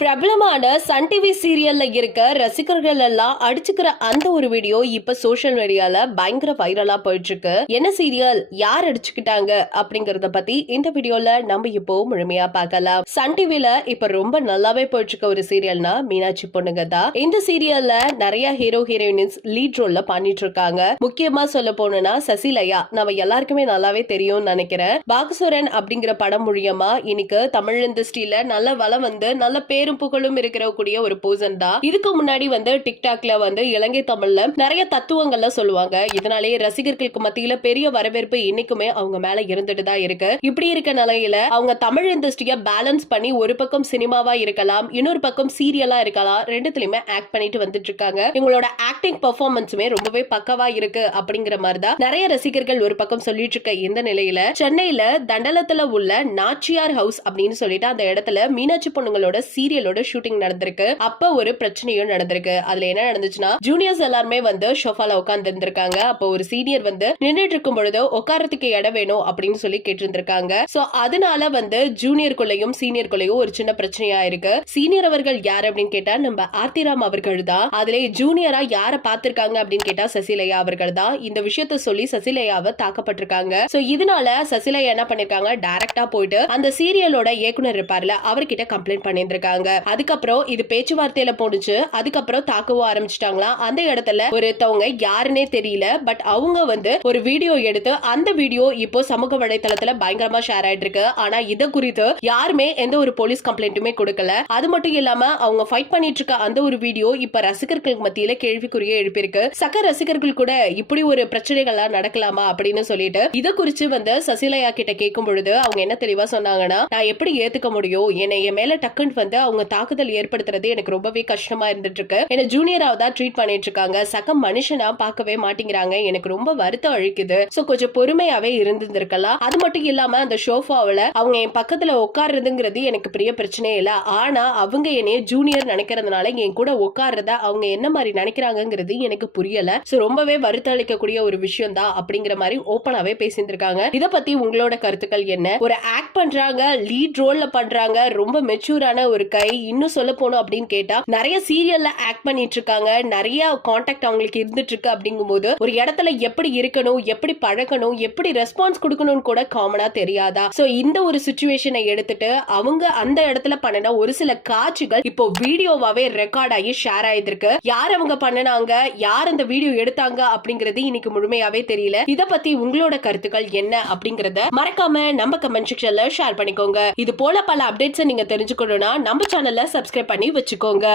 பிரபலமான Sun TV சீரியல்ல இருக்க ரசிகர்கள் எல்லாம் அடிச்சுக்கிற அந்த ஒரு வீடியோ இப்ப சோசியல் மீடியால பயங்கர வைரலா போயிட்டு இருக்கு. என்ன சீரியல், யார் அடிச்சுக்கிட்டாங்க அப்படிங்கறத பத்தி இந்த வீடியோல நம்ம இப்போ முழுமையா பார்க்கலாம். சன் டிவில இப்ப ரொம்ப நல்லாவே போயிட்டு இருக்க ஒரு சீரியல்னா மீனாட்சி பொண்ணுங்க தான். இந்த சீரியல்ல நிறைய ஹீரோ ஹீரோயின்ஸ் லீட் ரோல்ல பண்ணிட்டு இருக்காங்க. முக்கியமா சொல்ல போனா சசிலயா நம்ம எல்லாருக்குமே நல்லாவே தெரியும் நினைக்கிறேன். பாகசுரன் அப்படிங்கிற படம் மூலியமா இன்னைக்கு தமிழ் இண்டஸ்ட்ரியில நல்ல வளம் வந்து நல்ல பேரும் புகழும் இருக்கிற கூடிய ஒரு பர்சன் தான். இதுக்கு முன்னாடி வந்து டிக்டாக்ல வந்து இலங்கை தமிழ்ல நிறைய தத்துவங்கள்ல சொல்லுவாங்க. இதனாலேயே ரசிகர்களுக்கு மத்தியில பெரிய வரவேற்பு இன்னைக்குமே அவங்க மேல இருந்துட்டு தான் இருக்கு. இப்படி இருக்க நிலையில அவங்க தமிழ் இண்டஸ்ட்ரிய பேலன்ஸ் பண்ணி ஒரு பக்கம் சினிமாவா இருக்கலாம், இன்னொரு பக்கம் சீரியலா இருக்கலாம், ரெண்டுத்துலயுமே ஆக்ட் பண்ணிட்டு வந்துட்டு இருக்காங்க. இவங்களோட ஆக்டிங் பெர்ஃபார்மன்ஸுமே ரொம்பவே பக்கவா இருக்கு அப்படிங்கிற மாதிரி தான் நிறைய ரசிகர்கள் ஒரு பக்கம் சொல்லிட்டு இருக்க இந்த நிலையில சென்னையில தண்டலத்துல உள்ள நாச்சியார் ஹவுஸ் அப்படின்னு சொல்லிட்டு அந்த இடத்துல மீனாட்சி பொண்ணுங்களோட சீரியலோட ஷூட்டிங் நடந்திருக்கு. அப்ப ஒரு பிரச்சனையும் நடந்திருக்கு. அதுல என்ன நடந்துச்சுன்னா, ஜூனியர்ஸ் எல்லாருமே வந்து ஷோஃபால உட்கார்ந்து இருந்திருக்காங்க. அப்போ ஒரு சீனியர் வந்து நின்னுட்டு இருக்கும் பொழுது உட்காரத்துக்கு இடம் வேணும் அப்படின்னு சொல்லி கேட்டு இருந்திருக்காங்க. சோ அதனால வந்து ஜூனியருக்குள்ளயும் சீனியருக்குள்ளயும் ஒரு சின்ன பிரச்சனையா இருக்கு. சீனியர் அவர்கள் யார் அப்படின்னு கேட்டா நம்ம ஆர்த்திராம் அவர்கள் தான். அதுல ஜூனியரா யார பாத்திருக்காங்க அப்படின்னு கேட்டா சசிலயா அவர்கள் தான். இந்த விஷயத்த சொல்லி சசிலயாவை தாக்கப்பட்டிருக்காங்க. சோ இதனால சசிலயா என்ன பண்ணிருக்காங்க, டைரக்டா போயிட்டு அந்த சீரியலோட இயக்குனர் இருப்பார்ல அவர்கிட்ட கம்ப்ளைண்ட் பண்ணியிருந்திருக்காங்க. அதுக்கப்புறம் இது பேச்சுவார்த்தையில போனுச்சு. அதுக்கப்புறம் தாக்கவும் ஆரம்பிச்சிட்டாங்களா. அந்த இடத்துல ஒருத்தவங்க யாருன்னே தெரியல, பட் அவங்க வந்து ஒரு வீடியோ எடுத்து அந்த வீடியோ இப்போ சமூக வலைதளத்துல பயங்கரமா ஷேர் ஆயிட்டு இருக்கு. ஆனா இத குறித்து யாருமே எந்த ஒரு போலீஸ் கம்ப்ளைண்ட்டுமே கொடுக்கல. அது மட்டும் இல்லாம அவங்க ஃபைட் பண்ணிட்டு இருக்க அந்த ஒரு வீடியோ இப்ப ரசிகர்களுக்கு மத்தியில கேள்விக்குறிய எழுப்பியிருக்கு. சக ரசிகர்கள் கூட இப்படி ஒரு பிரச்சனைகள்லாம் நடக்கலாமா அப்படின்னு சொல்லிட்டு இத குறிச்சு வந்து சசிலயா கிட்ட கேட்கும் பொழுது அவங்க என்ன தெளிவா சொன்னாங்கன்னா, நான் எப்படி ஏத்துக்க முடியும், என்னை என் மேல டக்குன்னு வந்து அவங்க தாக்குதல் ஏற்படுத்துறது எனக்கு ரொம்பவே கஷ்டமா இருந்துட்டு இருக்கு. என்ன ஜூனியரா தான் ட்ரீட் பண்ணிட்டு இருக்காங்க, சக மனுஷனா பார்க்கவே மாட்டேங்கிறாங்க, எனக்கு ரொம்ப வருத்தம் அளிக்குது. சோ கொஞ்சம் பொறுமையாவே இருந்திருக்கலாம். அது மட்டும் இல்லாம அந்த ஷோஃபாவில அவங்க என் பக்கத்துல உட்கார்றதுங்கிறது எனக்கு பெரிய பிரச்சனையே இல்ல. ஆனா அவங்க என்னைய ஜூனியர் நினைக்கிறதுனால என் கூட உட்கார்றத அவங்க என்ன மாதிரி நினைக்கிறாங்கிறது எனக்கு புரியல. சோ ரொம்பவே வருத்தம் அளிக்கக்கூடிய ஒரு விஷயம் தான் அப்படிங்கிற மாதிரி ஓப்பனாவே பேசியிருக்காங்க. இத பத்தி உங்களோட கருத்துக்கள் என்ன? ஒரு ஆக்ட் பண்றாங்க, லீட் ரோல்ல பண்றாங்க, ரொம்ப மெச்சூரான ஒரு கை. இன்னும் சொல்ல போனோம் அப்படின்னு கேட்டா நிறைய சீரியல்ல ஆக்ட் பண்ணிட்டு இருக்காங்க, நிறைய கான்டாக்ட் அவங்களுக்கு இருந்துட்டு இருக்கு. அப்படிங்கும்போது ஒரு இடத்துல எப்படி இருக்கணும், எப்படி பழகணும், எப்படி ரெஸ்பான்ஸ் கொடுக்கணும்னு கூட காமனா தெரியாதா? சோ இந்த ஒரு சிச்சுவேஷனை எடுத்துட்டு அவங்க அந்த இடத்துல பண்ணின ஒரு சில காட்சிகள் இப்போ வீடியோவாவே ரெக்கார்ட் ஆகி ஷேர் ஆயிருக்கு. யார் அவங்க பண்ணினாங்க, யார் அந்த வீடியோ எடுத்தாங்க அப்படிங்கிறது இன்னைக்கு முழுமையாவே தெரியல. இத பத்தி உங்களோட கருத்துக்கள் என்ன அப்படிங்கறத மறக்காம நம்ம கமெண்ட் செக்ஷன்ல ஷேர் பண்ணிக்கோங்க. இது போல பல அப்டேட்ஸ் நீங்க தெரிஞ்சுக்கணும்னா நம்ம சேனல்ல சப்ஸ்கிரைப் பண்ணி வச்சுக்கோங்க.